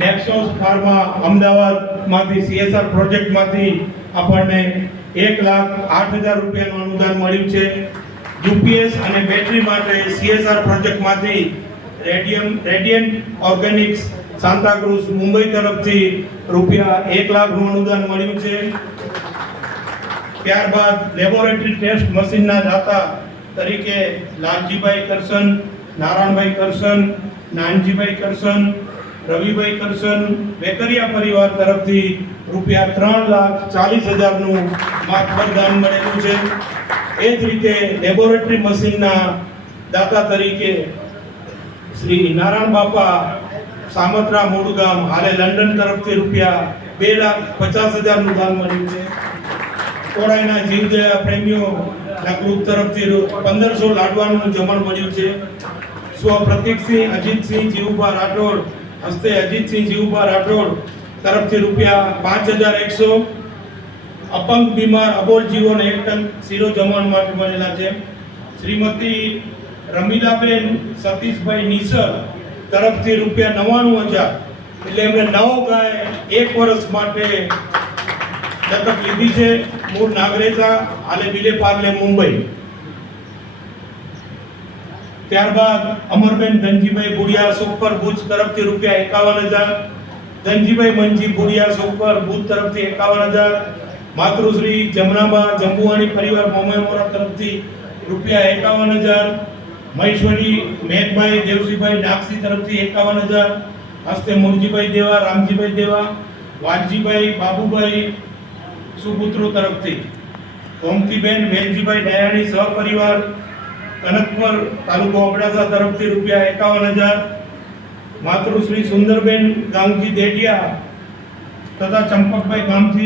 Nexus pharma અમદાવાદમાંથી CSR પ્રોજેક્ટમાંથી આપણને 1,08,000 રૂપિયાનું અનુદાન મળ્યું છે. UPS અને બેટરી માટે CSR પ્રોજેક્ટમાંથી radiant Organics Santacruz Mumbai તરફથી રૂપિયા 1 લાખનું અનુદાન મળ્યું છે. ત્યારબાદ લેબોરેટરી ટેસ્ટ મશીનના દાતા તરીકે લાલજીભાઈ કરશન, નારાયણભાઈ કરશન, નાનજીભાઈ કરશન, રવિભાઈ કરશન વેકરિયા પરિવાર તરફથી રૂપિયા 3,40,000નું માતબર દાન મળેલું છે. એ જ રીતે લેબોરેટરી મશીનના દાતા તરીકે શ્રી નારાયણ બાપા સામત્રા મૂળગામ હાલે લંડન તરફથી રૂપિયા 2,50,000નું દાન મળ્યું છે. કોડાઈના જીવદયા પ્રેમીઓના ગ્રુપ તરફથી 1,500 લાડવાનું જમણ મળ્યું છે. સ્વ પ્રતીકસિંહ અજીતસિંહ જીવુભા રાઠોડ હસ્તે અજીતસિંહ જીવુભા રાઠોડ તરફથી રૂપિયા 5,100 અપંગ બીમાર અબોલ જીવોને 1 ટન શીરો જમણ માટે મળેલા છે. શ્રીમતી રમીલાબેન સતીશભાઈ નિસર તરફથી રૂપિયા 99,000 એટલે એમણે 9 ગાય 1 વર્ષ માટે દત્તક લીધી છે. મૂળ નાગરેજા હાલે વિલે પાર્લે મુંબઈ. ત્યારબાદ અમરબેન ધનજીભાઈ ભુડિયા સુખપર ભુજ તરફથી રૂપિયા 51,000, ધનજીભાઈ મંજી ભુડિયા સુખપર ભુજ તરફથી 51,000, માતૃશ્રી જમનાબા જંબુવાણી પરિવાર મોમેમોરા તરફથી રૂપિયા 51,000, મહેશ્વરી મેઘભાઈ દેવસીભાઈ નાગસી તરફથી 51,000, હસ્તે મુરજીભાઈ દેવા, રામજીભાઈ દેવા, વાલજીભાઈ બાબુભાઈ સુપુત્રો તરફથી, ગોમતીબેન વેલજીભાઈ ડાયાણી સહપરિવાર કનકપર તાલુકો અબડાસા તરફથી રૂપિયા 51,000, માતૃશ્રી સુંદરબેન ગામજી દેડિયા તથા ચંપકભાઈ ગામથી